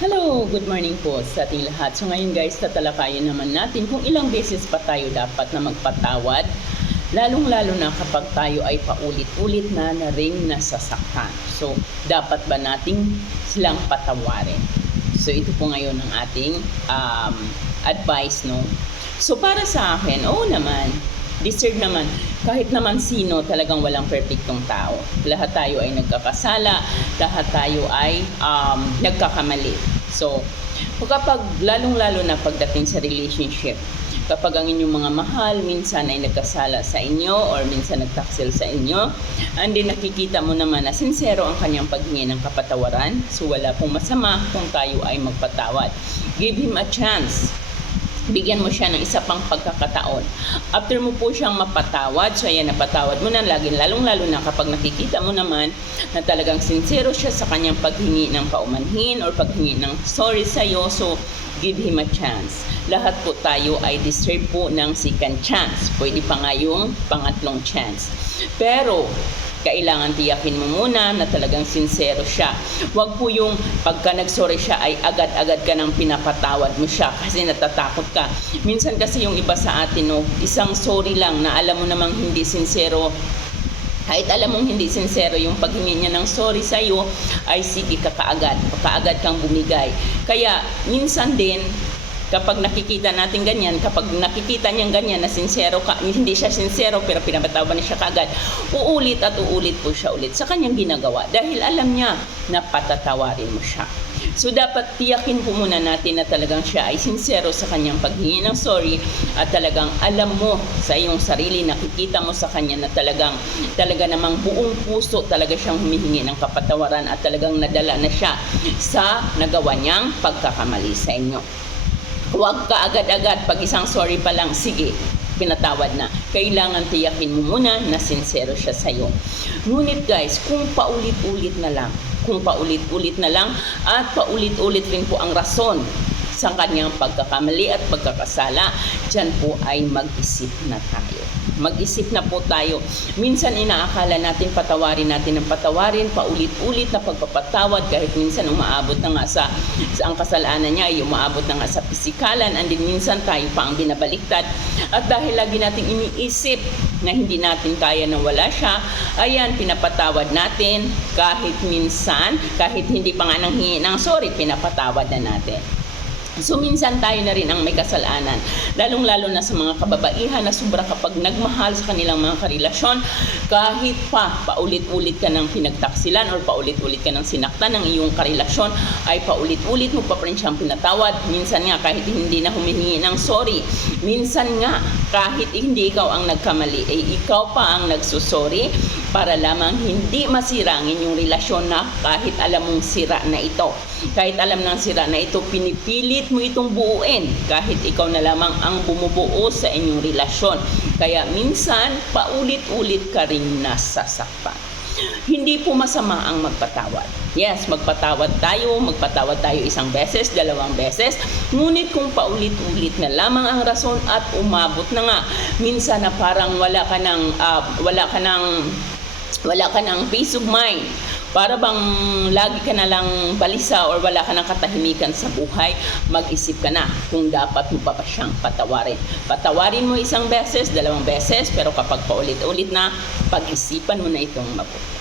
Hello, good morning po sa ating lahat. So ngayon guys, tatalakayin naman natin kung ilang beses pa tayo dapat na magpatawad, lalong-lalo na kapag tayo ay paulit-ulit na na ring nasasaktan. So, dapat ba nating silang patawarin? So, ito po ngayon ang ating um, advice, no? So, para sa akin, oo naman, deserve naman. Kahit naman sino, talagang walang perfectong tao. Lahat tayo ay nagkakasala, lahat tayo ay um, nagkakamali. So, kapag lalong-lalo na pagdating sa relationship, kapag ang inyong mga mahal minsan ay nagkasala sa inyo or minsan nagtaksil sa inyo, and then nakikita mo naman na sincero ang kanyang paghingi ng kapatawaran, so wala pong masama kung tayo ay magpatawad. Give him a chance bigyan mo siya ng isa pang pagkakataon. After mo po siyang mapatawad, so ayan, napatawad mo na lagi, lalong-lalo na kapag nakikita mo naman na talagang sincero siya sa kanyang paghingi ng paumanhin or paghingi ng sorry sa iyo, so give him a chance. Lahat po tayo ay deserve po ng second chance. Pwede pa nga yung pangatlong chance. Pero, kailangan tiyakin mo muna na talagang sincero siya. Huwag po yung pagka nagsorry siya ay agad-agad ka nang pinapatawad mo siya kasi natatakot ka. Minsan kasi yung iba sa atin, no, isang sorry lang na alam mo namang hindi sincero kahit alam mong hindi sincero yung paghingi niya ng sorry sa iyo, ay sige ka kaagad, kaagad kang bumigay. Kaya minsan din, kapag nakikita natin ganyan, kapag nakikita niyang ganyan na sincero ka, hindi siya sincero pero pinapatawa na siya kaagad, uulit at uulit po siya ulit sa kanyang ginagawa dahil alam niya na patatawarin mo siya. So dapat tiyakin po muna natin na talagang siya ay sincero sa kanyang paghingi ng sorry at talagang alam mo sa iyong sarili, nakikita mo sa kanya na talagang talaga namang buong puso talaga siyang humihingi ng kapatawaran at talagang nadala na siya sa nagawa niyang pagkakamali sa inyo. Huwag ka agad-agad pag isang sorry pa lang, sige, pinatawad na. Kailangan tiyakin mo muna na sincero siya sa'yo. Ngunit guys, kung paulit-ulit na lang, kung paulit-ulit na lang at paulit-ulit rin po ang rason sa kanyang pagkakamali at pagkakasala, dyan po ay mag-isip na tayo. Mag-isip na po tayo. Minsan inaakala natin patawarin natin ng patawarin, paulit-ulit na pagpapatawad kahit minsan umaabot na nga sa, sa ang kasalanan niya ay umaabot na nga sa pisikalan and then minsan tayo pa ang binabaliktad. At dahil lagi nating iniisip na hindi natin kaya na wala siya, ayan, pinapatawad natin kahit minsan, kahit hindi pa nga nang hingi ng sorry, pinapatawad na natin. So minsan tayo na rin ang may kasalanan, lalong-lalo na sa mga kababaihan na sobra kapag nagmahal sa kanilang mga karelasyon, kahit pa paulit-ulit ka ng pinagtaksilan or paulit-ulit ka ng sinaktan ng iyong karelasyon, ay paulit-ulit mo pa rin siyang pinatawad. Minsan nga kahit hindi na humihingi ng sorry, minsan nga kahit hindi ikaw ang nagkamali, ay ikaw pa ang nagsusorry para lamang hindi masira ang inyong relasyon na kahit alam mong sira na ito. Kahit alam ng sira na ito, pinipilit mo itong buuin kahit ikaw na lamang ang bumubuo sa inyong relasyon. Kaya minsan, paulit-ulit ka rin nasasaktan. Hindi po masama ang magpatawad. Yes, magpatawad tayo, magpatawad tayo isang beses, dalawang beses. Ngunit kung paulit-ulit na lamang ang rason at umabot na nga, minsan na parang wala ka ng, ah, wala ka ng wala ka ng peace of mind. Para bang lagi ka na lang balisa or wala ka ng katahimikan sa buhay, mag-isip ka na kung dapat mo pa ba siyang patawarin. Patawarin mo isang beses, dalawang beses, pero kapag paulit-ulit na, pag-isipan mo na itong mabuti.